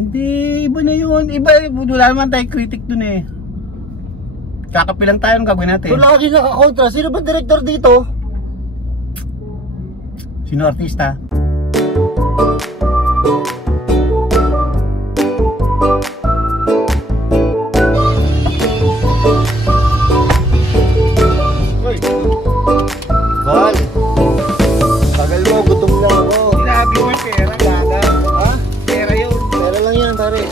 Hindi, iba na yun. Iba, wala naman tayo critic dun eh. Kakapi lang tayo ng gagawin natin. So lagi nakakontra. Sino ba director dito? Sino artista? Val, tagal mo, gutom na ako. Sinabi mo pera, gaga. Ha? Pera yun. Pera lang yan, pare.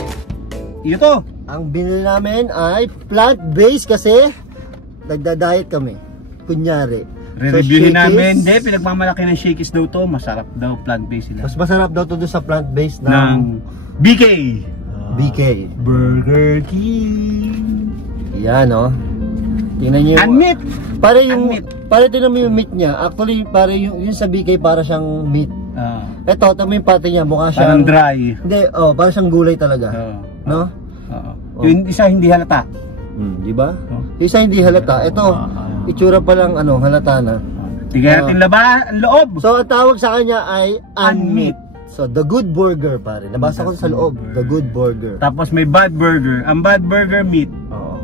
Ito. Ang binili namin ay plant-based kasi nagda-diet kami. Kunyari. Re-reviewin So, namin. Hindi, pinagmamalaki ng Shakey's daw to. Masarap daw, plant-based sila. mas masarap daw to doon sa plant-based Ng BK. BK. Burger King. Yan, oh. Tingnan niyo. Unmeat. Pare yung Unmeat. pare tingnan mo yung meat niya. Actually, pare yung sa BK para siyang meat. Ito, tama yung pati niya, mukha Parang siyang dry. Hindi, oh, para siyang gulay talaga. No? Yung isa hindi halata. Di ba? Yung isa hindi halata. Ito, itsura pa lang ano, halata na. Tignan natin loob. So, ang tawag sa kanya ay Unmeat. So, The Good Burger, pare. Nabasa ko sa loob, The Good Burger. Tapos may bad burger. Ang bad burger meat. Oo.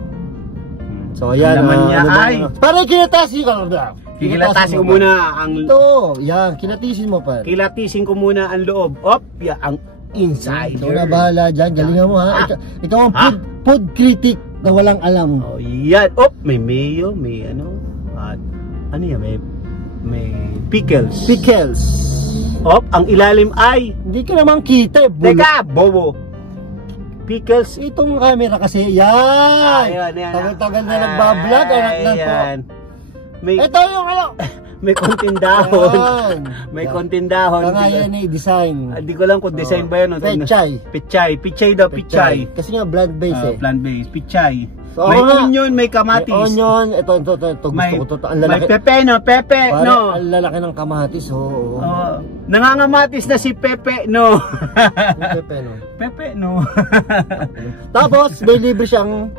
So, ayan. Ang laman niya ay... Pare, kinatasin ka lang. Kilatasin ko muna ang... Ito, yan. Kinatisin mo, pare. Kilatisin ko muna ang loob. Ang insider. Ito na bahala dyan. Galingan mo, ha? Ikaw ang food critic na walang alam. Oh, yan. May mayo, may ano. At ano yan? May pickles. Pickles. Ang ilalim ay... Hindi ka naman kita, Teka, bobo. Pickles. Itong camera kasi, yan. Ayan. Tagal-tagal na nagbablog. Ayan. Ito yung ano. May konting dahon. May konting dahon. Kaya yan design. Hindi ko lang kung design ba yun. Pechay. Pechay daw, pechay. Kasi nga plant-based eh. Plant-based, pechay. So, may onion, may kamatis. May onion, ito gusto ko to. May pepe, no? Ang lalaki ng kamatis, oo. Nangangamatis na si Pepe, no? Pepe, no? Pepe, no? Tapos, may libre siyang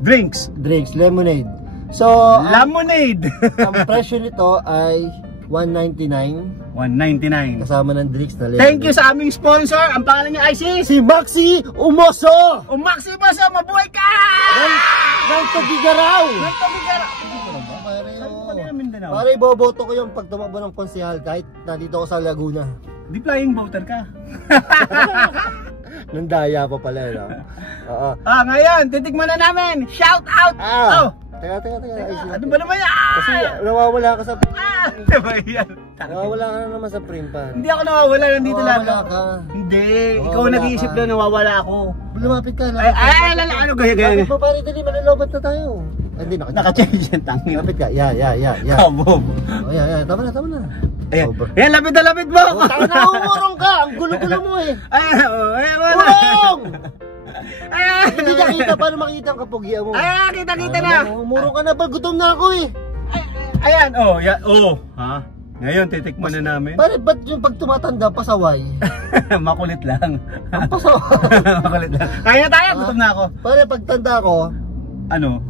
drinks, lemonade. So, lemonade. Ang presyo nito ay $199. $199. Kasama ng drinks na lemonade. Thank you sa aming sponsor. Ang pangalan niya ay si Maxi Umoso. Maxi Umoso, mabuhay ka! Ng Tugigaraw. Pare, boboto ko yung pag tumakbo ng konsehal kahit nandito ako sa Laguna. Di flying voter ka. Nandaya pa pala, no? Oo. Ngayon, titikman na namin. Shout out! Teka. Ano ba naman yan? Kasi nawawala ka sa... Ano ba yan? Nawawala ka na naman sa frame pan. Hindi ako nawawala, nandito lang Nawawala ka. Hindi, ikaw nag-iisip na nawawala ako. Lumapit ka. Ano gaya? Lapit mo, pare, dali, malalobat na tayo. Hindi, naka-change yan, tangin. Lapit ka, yeah. Kabob. Yeah, tama na. Ayan, lapit mo! Tayo na, umurong ka! Ang gulo-gulo mo eh! Wala! Urong! Hindi ka kita, paano makita ang kapugian mo? Kita na! Umurong ka na, gutom na ako eh! Ayan, ha? Ngayon, titikman na namin. Pare, ba't yung pag tumatanda, pasaway? Makulit lang. Pasaway? Makulit lang. Kaya na tayo, gutom na ako. Pare, pagtanda ko, ano?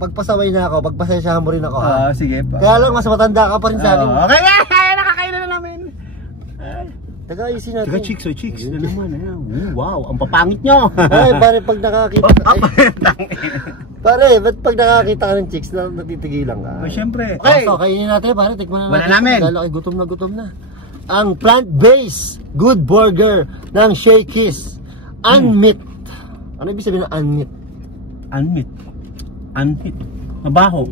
Pagpasaway na ako, pagpasensyahan mo rin ako ha? Sige pa. Kaya lang, mas matanda ka pa rin sa akin. Okay, nakakain na namin. Taga, isin natin. Taga, chicks na naman. Wow, ang papangit nyo. Ay, pare, pag nakakita... Pare, ba't pag nakakita ka ng chicks na natitigilan ka? Siyempre. Okay. So, kainin natin, pare, tikman na natin. Wala namin. Dahil gutom na. Ang plant-based good burger ng Shakey's. Unmeat. Ano ibig sabihin ng unmeat? Unmeat. Mabaho.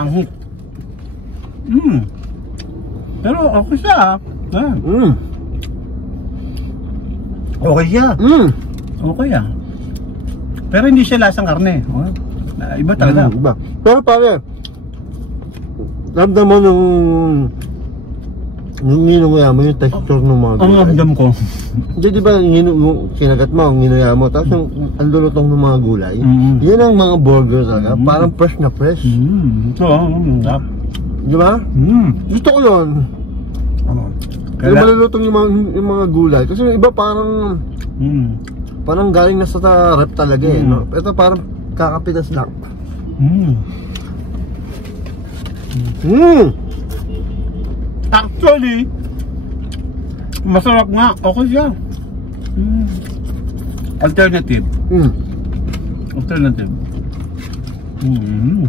Anghit. Pero okay siya. Okay siya. Okay ah. Pero hindi siya lasang karne. Iba talaga. Iba. Pero pare, ramdam mo nung nginuya mo yung texture ng mga gulay. Ang ramdam ko. Hindi, di ba sinagat mo, nginuya mo, tapos yung andulutong ng mga gulay, yun ang mga burger talaga, parang fresh na fresh. Ito, di ba? Gusto ko yun. Yung malulutong yung mga gulay, kasi yung iba parang galing na sa rep talaga eh. No? Ito parang kakapitas lang. Actually, masarap nga. Okay siya. Alternative. Alternative.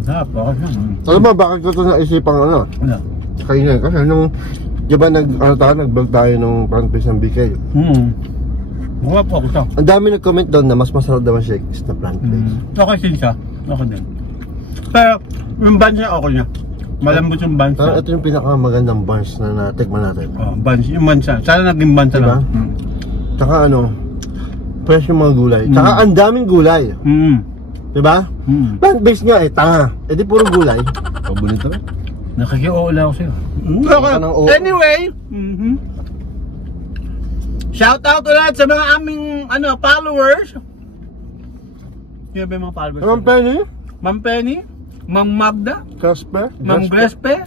Sarap ako siya. Alam mo, bakit ko ito naisipang ano? Ano? Kainin. Kasi nung, di ba nag-vlog tayo nung front page ng BK? Buka po ako ito. Ang dami nag-comment doon na mas masarap daw ang Shakey's na plant based. Okay din siya. Okay din. Pero, yung buns niya, okay niya. Malambot yung buns Pero niya. ito yung pinakamagandang buns na natikman natin. Buns, yung buns niya. Sana naging buns na Diba? lang. Tsaka ano, fresh yung mga gulay. Tsaka ang daming gulay. Diba? Plant based nga eh, tanga. Eh di puro gulay. Oh, bonito rin. Nakiki-oola ako sa'yo. Okay. Anyway, shout out ulit sa mga aming followers. Sino ba yung mga followers? Ma'am Penny? Ma'am Penny, Ma'am Magda, Casper? Ma'am Grespe.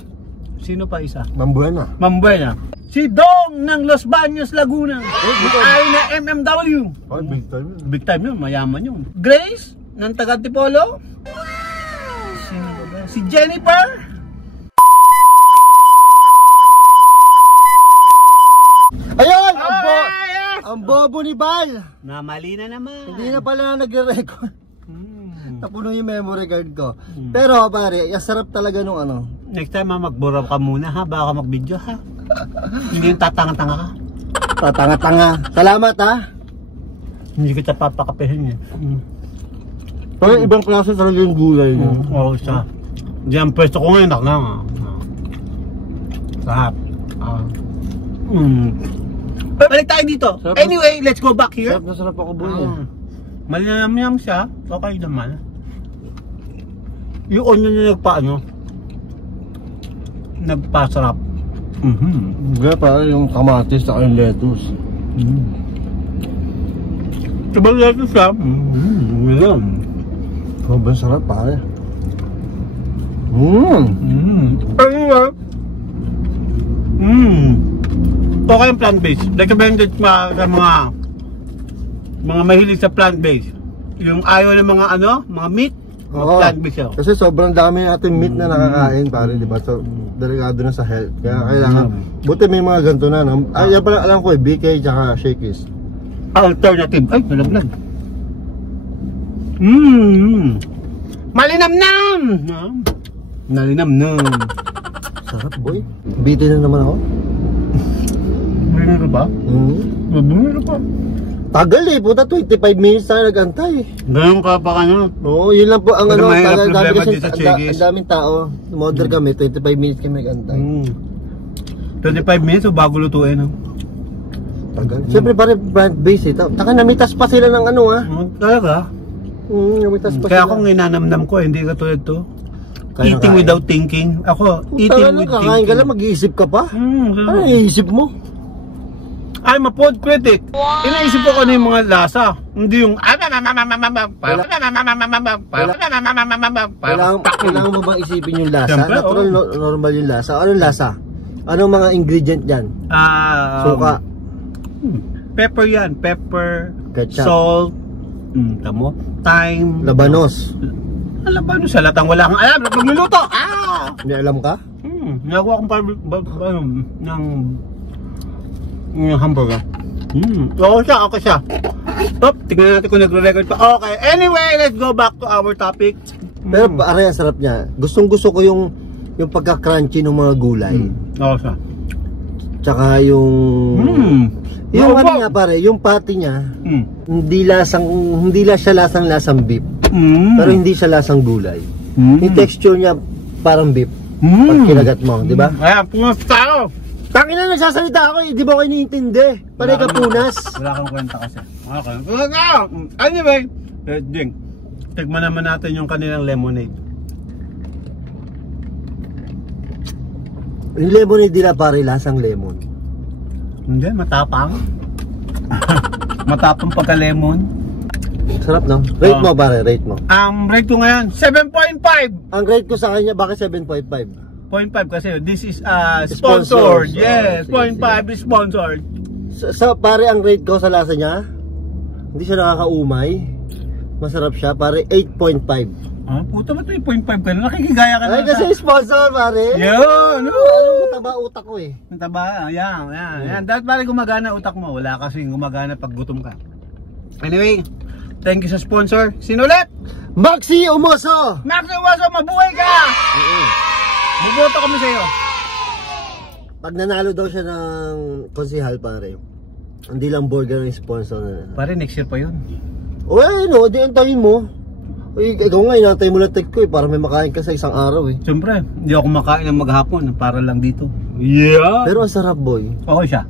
Sino pa isa? Ma'am Buena. Ma'am Buena. Si Dong ng Los Baños, Laguna. Ay na MMW. Oh, big time yun. Big time yun, mayaman yun. Grace ng taga Tipolo. Sino ba? Si Jennifer. Ayun! Ang bobo ni Bal! Namali na naman. Hindi na pala nagre-record. Napuno yung memory card ko. Pero pare, sarap talaga nung ano. Next time magbura ka muna ha, baka mag-video ha. Hindi yung tatanga-tanga ka. Tatanga-tanga. Salamat ha. Hindi kita papakapehin eh. Pero ibang klase talaga yung gulay niya. Oo, siya. Diyan pwesto ko ngayon, naklang ha. Sarap. Balik tayo dito. Sarap. Anyway, let's go back here. Sarap na sarap ako boy. Malinamyam siya. Okay naman. Yung onion niya nagpasarap. Kaya para yung kamatis at yung lettuce. Sabang lettuce siya. Ganun. Sobrang sarap pare. Anyway. Okay yung plant-based. Recommended sa mga mahilig sa plant-based. Yung ayaw ng mga meat, plant-based yun. Kasi sobrang dami natin meat na nakakain pare, di ba? So, delikado na sa health. Kaya kailangan, buti may mga ganito na. Yan pala alam ko BK tsaka Shakey's. Alternative. Ay, nalaglag. Malinamnam! Nalinamnam. Sarap boy. Bitin na naman ako. Bumiro ba? Bumiro pa. Tagal eh, puta 25 minutes tayo nag-antay. Ganun ka pa kanya. Oo, yun lang po ang Pero mahirap tagal, problema kasi dito, Shakey's. ang daming tao. Model kami, 25 minutes kami nag-antay. 25 minutes o bago lutuin. Tagal. Siyempre pare plant-based eh. Taka namitas pa sila ng Talaga? Namitas pa Kaya sila. akong ninanamnam ko, hindi ka tulad to. Kaya Eating kain. without thinking. Ako, eating with Kakain thinking. ka lang, mag-iisip ka pa? Ano Ganun. iisip mo? I'm a food critic. Inaisip ko ano yung mga lasa. Hindi yung Kailangan mo bang isipin yung lasa? Siyempre, Natural, normal yung lasa. Anong lasa? Anong mga ingredient dyan? Suka, pepper yan. Pepper, Ketchup. salt, tamo, thyme. labanos. Alam ba sa latang wala kang alam na pagluluto? Hindi alam ka? Nagawa akong ng hamburger. Okay siya. Top, tingnan natin kung nagre-record pa. Okay, anyway, let's go back to our topic. Pero pare, ang sarap niya. Gustong gusto ko yung pagka-crunchy ng mga gulay. Okay siya. Tsaka yung ano niya pare, yung patty niya, hindi lang siya lasang beef. Pero hindi siya lasang gulay. Yung texture niya parang beef. Pag kinagat mo, di ba? Ayan, punas tayo. Tangina, nagsasalita ako eh, di ba ko iniintindi? Panay ka punas. Wala kang kwenta kasi. Okay. Anyway, Jing, tigman naman natin yung kanilang lemonade. Yung lemonade nila pare, lasang lemon. Hindi, matapang. Matapang pagka-lemon. Sarap no? Rate mo pare, rate mo. Rate ko ngayon, 7.5. Ang rate ko sa kanya, bakit 7.5? 0.5 kasi this is sponsored. Yes, sige, 0.5 is sponsored. Sa pare, ang rate ko sa lasa niya, hindi siya nakakaumay. Masarap siya, pare 8.5. Puta ba ito 8.5 ka na? Nakikigaya ka na. Ay, kasi sponsor pare. Yun! Mataba utak ko eh. Mataba, yan. Dapat pare gumagana utak mo. Wala kasing gumagana pag gutom ka. Anyway, Thank you sa sponsor. Sino ulit? Maxi Umoso! Maxi Umoso, mabuhay ka! Buboto kami sa'yo. Pag nanalo daw siya ng konsehal pare, hindi lang burger ang sponsor na. Pare, next year pa yun. O no, di antayin mo. Uy, ikaw nga, inantay mo lang tag ko para may makain ka sa isang araw Siyempre, hindi ako makain ng maghapon para lang dito. Yeah! Pero ang sarap boy. Okay siya.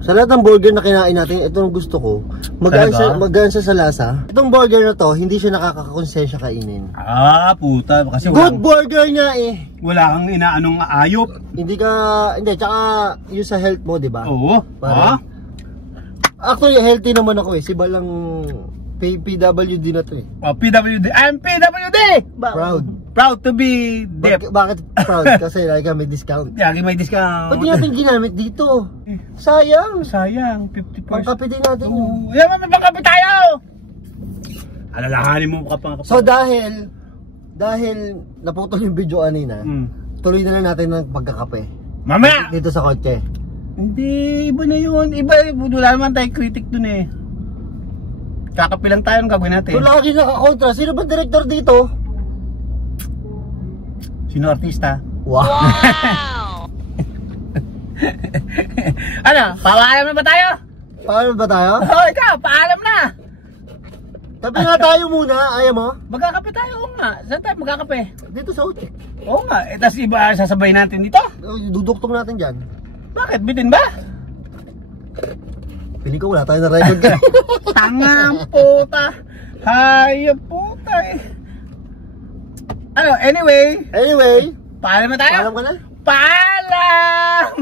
Sa lahat ng burger na kinain natin, ito ang gusto ko. Magaan siya sa lasa. Itong burger na to, hindi siya nakakakonsensya kainin. Ah, puta. Kasi good burger niya wala kang inaanong ayop. Hindi, tsaka yung sa health mo, di ba? Oo. Actually, healthy naman ako Si Balang PWD na to PWD. I'm PWD! Proud to be deaf. Bakit proud? Kasi lagi may discount. Lagi may discount. Ba't natin ginamit dito? Sayang. 50%. Pangkape din natin yun. Yaman, may pangkape tayo! Alalahanin mo ka pang kape. So dahil naputol yung video kanina, tuloy na lang natin ng pagkakape. Mamaya! Dito sa kotse. Hindi, iba na yun. Wala naman tayo critic dun Kakape lang tayo, ang gagawin natin. Kung lagi nakakontra, sino ba director dito? Sino artista? Wow! Ano, paalam na ba tayo? Paalam ba tayo? Oo, ikaw, paalam na! Tabi nga tayo muna, ayaw mo? Magkakape tayo, oo nga. Saan tayo magkakape? Dito sa Utik. Oo nga, tas iba sasabay natin dito? Duduktong natin dyan. Bakit? Bitin ba? Pili ko wala tayo na record ka. Tanga puta. Hayop puta Ano, anyway. Anyway. Paalam na tayo? Paalam ka na? Paalam!